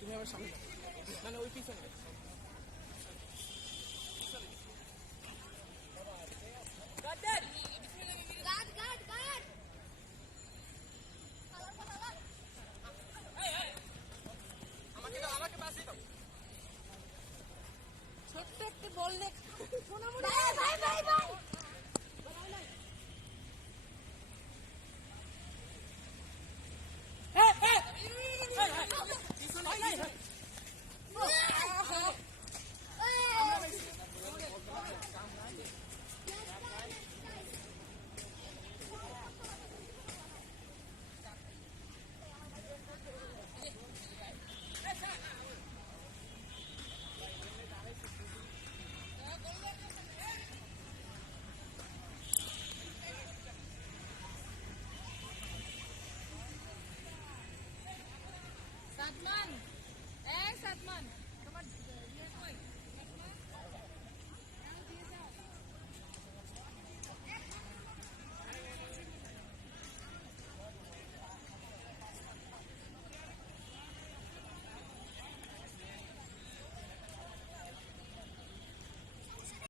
তুমি আবার সামনে যাও। মানে ওই পিছনে আমাকে আমাকে পাশে ছোট্ট একটি বললে ভাই that month.